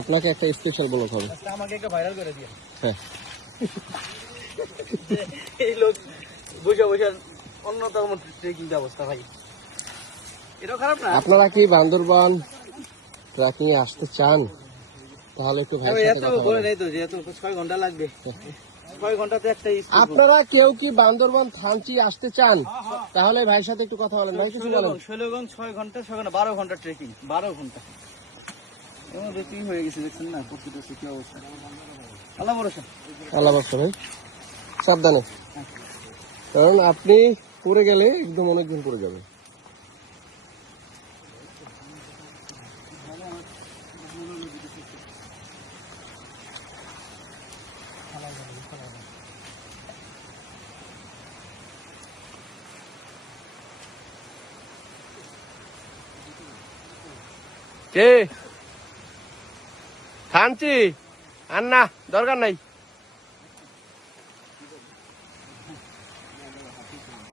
আপনাকে একটা special blog হবে। আমাকে একটা ভাইরাল করে দিয়ে। হ্যাঁ, এই লোক বসে বসে অন্যতম ট্রেকিং অবস্থা ভাই, এটাও খারাপ না। আপনারা কি বান্দরবান ট্রেকিং এ আসতে চান? তাহলে একটু ভাইয়ের সাথে কথা বলেন। নেই তো যে এত 6 ঘন্টা লাগবে, 6 ঘন্টাতে একটা আপনারা কেউ কি বান্দরবান থানচি আসতে চান? তাহলে ভাইয়ের সাথে একটু কথা বলেন। ভাই কিছু বলেন। শৈলগঞ্জ 6 ঘন্টা 6 ঘন্টা 12 ঘন্টা ট্রেকিং, 12 ঘন্টা এমন ট্রেকিং হয়ে গেছে, দেখছেন না প্রস্তুত কি অবস্থা। আল্লাহ ভরসা, আল্লাহ বাচ্চা ভাই, সাবধানে, কারণ আপনি পড়ে গেলে একদম অনেকদিন পড়ে যাবে। কে থানচি আর না দরকার নাই।